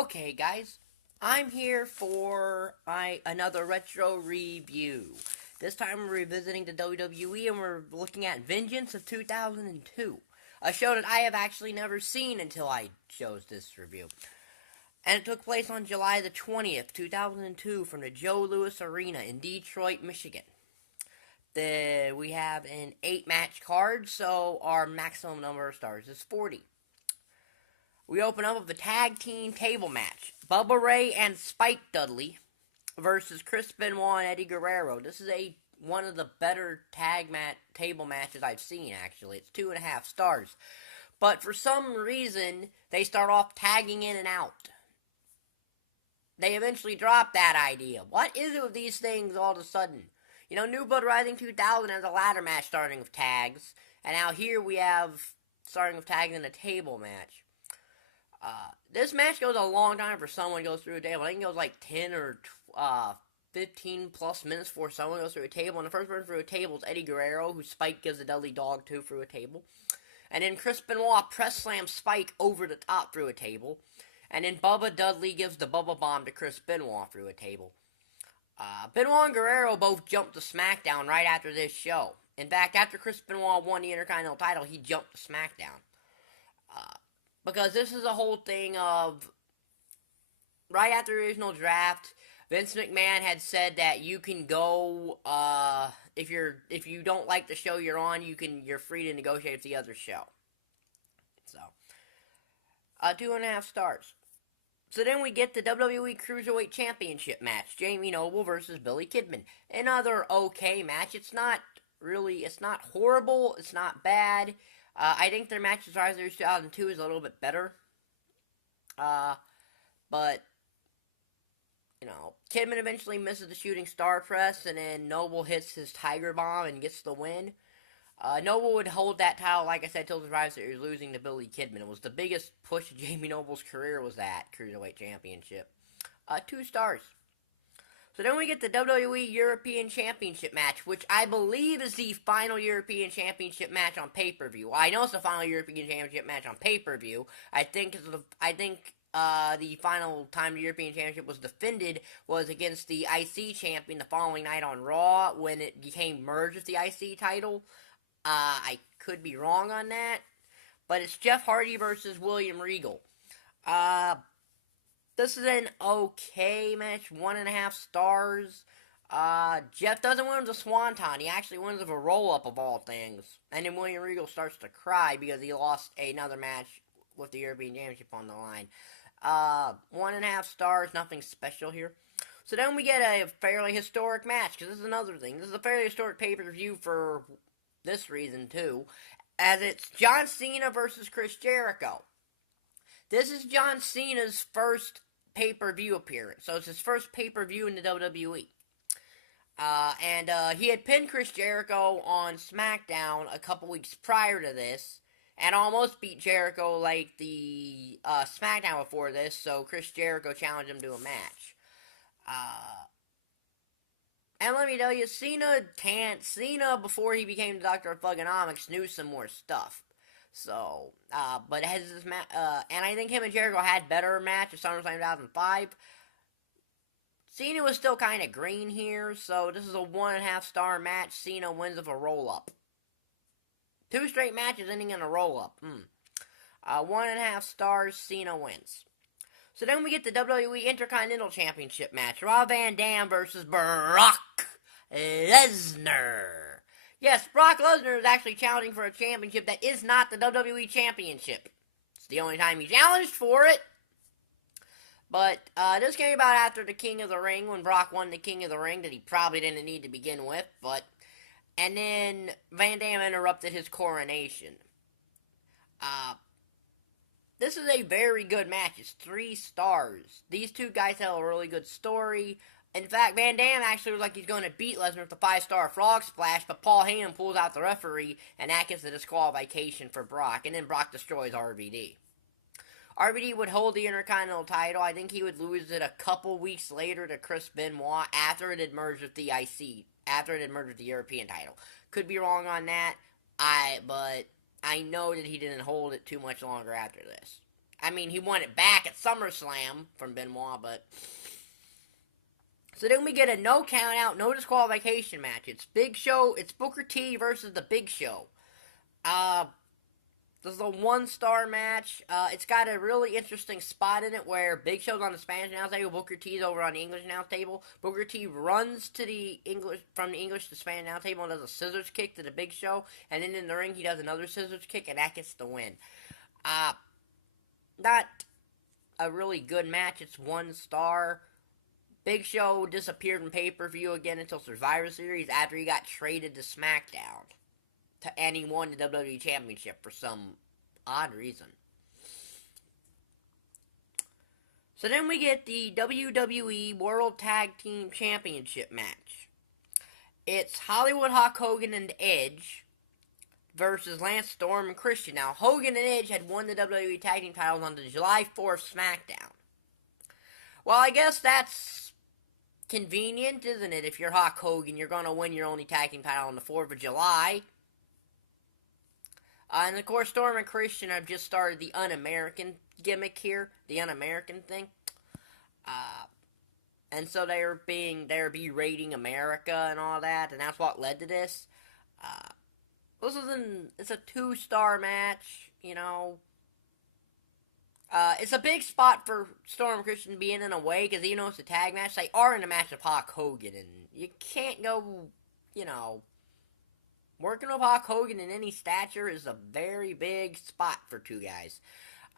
Okay, guys, I'm here for another retro review. This time we're revisiting the WWE and we're looking at Vengeance of 2002, a show that I have actually never seen until I chose this review. And it took place on July the 20th, 2002 from the Joe Louis Arena in Detroit, Michigan. We have an 8-match card, so our maximum number of stars is 40. We open up with a tag team table match. Bubba Ray and Spike Dudley versus Chris Benoit and Eddie Guerrero. This is one of the better table matches I've seen, actually. It's 2.5 stars. But for some reason, they start off tagging in and out. They eventually drop that idea. What is it with these things all of a sudden? You know, New Blood Rising 2000 has a ladder match starting with tags. And now here we have starting with tags in a table match. This match goes a long time for someone goes through a table. I think it goes like 10 or 15 plus minutes before someone goes through a table. And the first person through a table is Eddie Guerrero, who Spike gives a Dudley dog to through a table. And then Chris Benoit press slams Spike over the top through a table. And then Bubba Dudley gives the Bubba Bomb to Chris Benoit through a table. Benoit and Guerrero both jumped to SmackDown right after this show. In fact, after Chris Benoit won the Intercontinental title, he jumped to SmackDown. Because this is a whole thing of, right after the original draft, Vince McMahon had said that you can go, if you don't like the show you're on, you're free to negotiate with the other show. So, 2.5 stars. So then we get the WWE Cruiserweight Championship match, Jamie Noble versus Billy Kidman. Another okay match. It's not horrible, it's not bad. I think their match with Rise 2002 is a little bit better. But, you know, Kidman eventually misses the shooting star press, and then Noble hits his Tiger Bomb and gets the win. Noble would hold that title, like I said, till the Survivor Series, losing to Billy Kidman. It was the biggest push of Jamie Noble's career was that Cruiserweight Championship. 2 stars. So then we get the WWE European Championship match, which I believe is the final European Championship match on pay-per-view. Well, I know it's the final European Championship match on pay-per-view. I think the final time the European Championship was defended was against the IC champion the following night on Raw when it became merged with the IC title. I could be wrong on that, but it's Jeff Hardy versus William Regal. This is an okay match, 1.5 stars. Jeff doesn't win with a swanton. He actually wins with a roll-up of all things. And then William Regal starts to cry because he lost another match with the European Championship on the line. 1.5 stars, nothing special here. So then we get a fairly historic match, because this is another thing. This is a fairly historic pay-per-view for this reason, too, as it's John Cena versus Chris Jericho. This is John Cena's first pay-per-view appearance, so it's his first pay-per-view in the WWE. And he had pinned Chris Jericho on SmackDown a couple weeks prior to this, and almost beat Jericho like the SmackDown before this, so Chris Jericho challenged him to a match. And let me tell you, Cena, before he became the Doctor of Thugonomics, knew some more stuff. So, but has this and I think him and Jericho had better match at SummerSlam 2005. Cena was still kind of green here, so this is a 1.5 star match. Cena wins with a roll-up. 2 straight matches ending in a roll-up. 1.5 stars, Cena wins. So then we get the WWE Intercontinental Championship match. Rob Van Dam versus Brock Lesnar. Yes, Brock Lesnar is actually challenging for a championship that is not the WWE Championship. It's the only time he challenged for it. But this came about after the King of the Ring, when Brock won the King of the Ring that he probably didn't need to begin with. And then Van Dam interrupted his coronation. This is a very good match. It's 3 stars. These two guys tell a really good story. In fact, Van Dam actually was like he's going to beat Lesnar with the 5-star frog splash, but Paul Heyman pulls out the referee, and that gets the disqualification for Brock, and then Brock destroys RVD. RVD would hold the Intercontinental title. I think he would lose it a couple weeks later to Chris Benoit after it had merged with the IC, after it had merged with the European title. Could be wrong on that, but I know that he didn't hold it too much longer after this. I mean, he won it back at SummerSlam from Benoit, but... So then we get a no count out, no disqualification match. It's Big Show, it's Booker T versus the Big Show. This is a 1-star match. It's got a really interesting spot in it where Big Show's on the Spanish announce table, Booker T's over on the English announce table. Booker T runs to the English from the English to Spanish announce table and does a scissors kick to the Big Show, and then in the ring he does another scissors kick, and that gets the win. Not a really good match. It's 1 star. Big Show disappeared from pay-per-view again until Survivor Series after he got traded to SmackDown. And he won the WWE Championship for some odd reason. So then we get the WWE World Tag Team Championship match. It's Hollywood Hulk Hogan and Edge versus Lance Storm and Christian. Now, Hogan and Edge had won the WWE Tag Team titles on the July 4th SmackDown. Well, I guess that's convenient, isn't it? If you're Hulk Hogan, you're going to win your only tag team title on the 4th of July. And of course, Storm and Christian have just started the Un-American gimmick here, the Un-American thing. And so they're berating America and all that, and that's what led to this. It's a 2-star match, you know. It's a big spot for Storm and Christian being in a way, because even though it's a tag match, they are in a match with Hulk Hogan, and you can't go, you know, working with Hulk Hogan in any stature is a very big spot for 2 guys.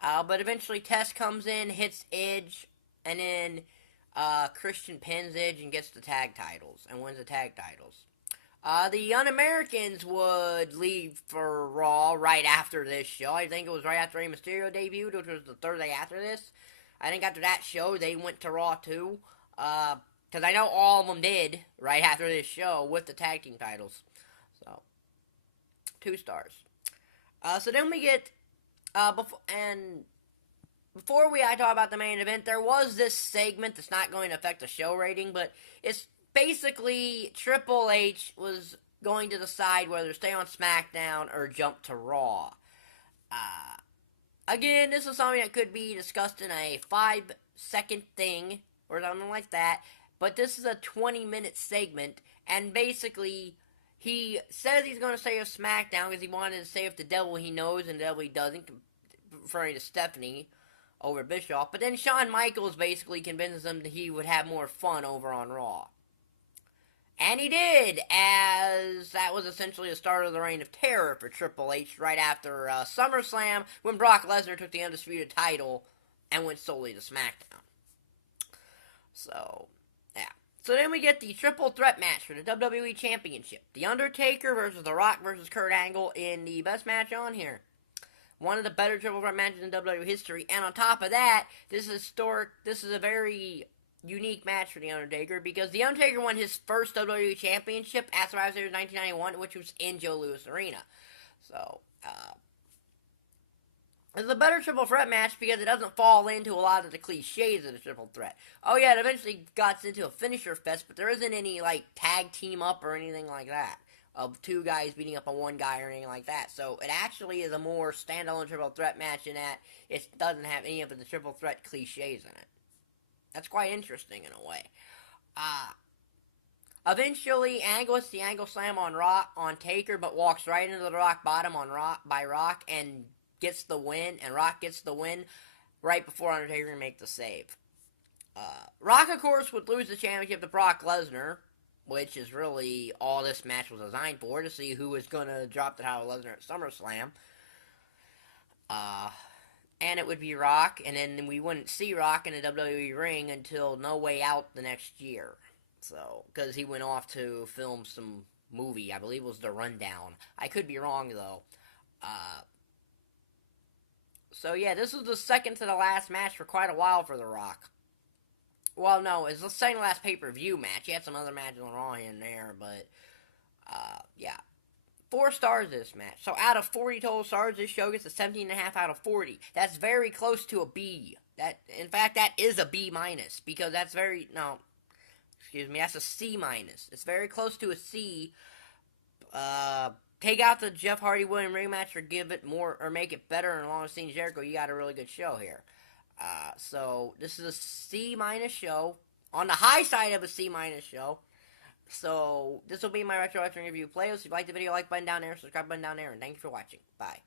But eventually Test comes in, hits Edge, and then Christian pins Edge and gets the tag titles, and wins the tag titles. The Un-Americans would leave for Raw right after this show. I think it was right after Rey Mysterio debuted, which was the Thursday after this. I think after that show, they went to Raw too. Because I know all of them did right after this show with the tag team titles. So, 2 stars. So then we get, before I talk about the main event, there was this segment that's not going to affect the show rating, but it's basically Triple H was going to decide whether to stay on SmackDown or jump to Raw. Again, this is something that could be discussed in a 5-second thing or something like that, but this is a 20-minute segment, and basically he says he's going to stay with SmackDown because he wanted to stay with the devil he knows and the devil he doesn't, referring to Stephanie over Bischoff. But then Shawn Michaels basically convinces him that he would have more fun over on Raw. And he did, as that was essentially the start of the reign of terror for Triple H right after SummerSlam, when Brock Lesnar took the Undisputed title and went solely to SmackDown. So, yeah. So then we get the triple threat match for the WWE Championship. The Undertaker versus The Rock versus Kurt Angle in the best match on here. One of the better triple threat matches in WWE history. And on top of that, this is historic. This is a very unique match for The Undertaker, because The Undertaker won his first WWE Championship at Survivor Series 1991, which was in Joe Louis Arena. So, it's a better triple threat match because it doesn't fall into a lot of the cliches of the triple threat. Oh yeah, it eventually got into a finisher fest, but there isn't any, like, tag team up or anything like that, of 2 guys beating up on 1 guy or anything like that. So it actually is a more standalone triple threat match in that it doesn't have any of the triple threat cliches in it. That's quite interesting in a way. Eventually, Angle hits the Angle Slam on Taker, but walks right into the Rock Bottom by Rock and gets the win. And Rock gets the win right before Undertaker can make the save. Rock, of course, would lose the championship to Brock Lesnar, which is really all this match was designed for, to see who was going to drop the title Lesnar at SummerSlam. And it would be Rock, and then we wouldn't see Rock in a WWE ring until No Way Out the next year. So, because he went off to film some movie, I believe it was The Rundown. I could be wrong, though. So yeah, this was the second to the last match for quite a while for The Rock. Well, no, it's the second to last pay-per-view match. He had some other matches on Raw in there, but, yeah. 4 stars this match. So out of 40 total stars, this show gets a 17.5 out of 40. That's very close to a B. In fact, that is a B minus, because that's that's a C minus. It's very close to a C, take out the Jeff Hardy William rematch or give it more or make it better. And along with Cena Jericho, you got a really good show here. So this is a C- show on the high side of a C- show. So this will be my retro wrestling review playlist. If you like the video, like button down there, subscribe button down there, and thank you for watching. Bye.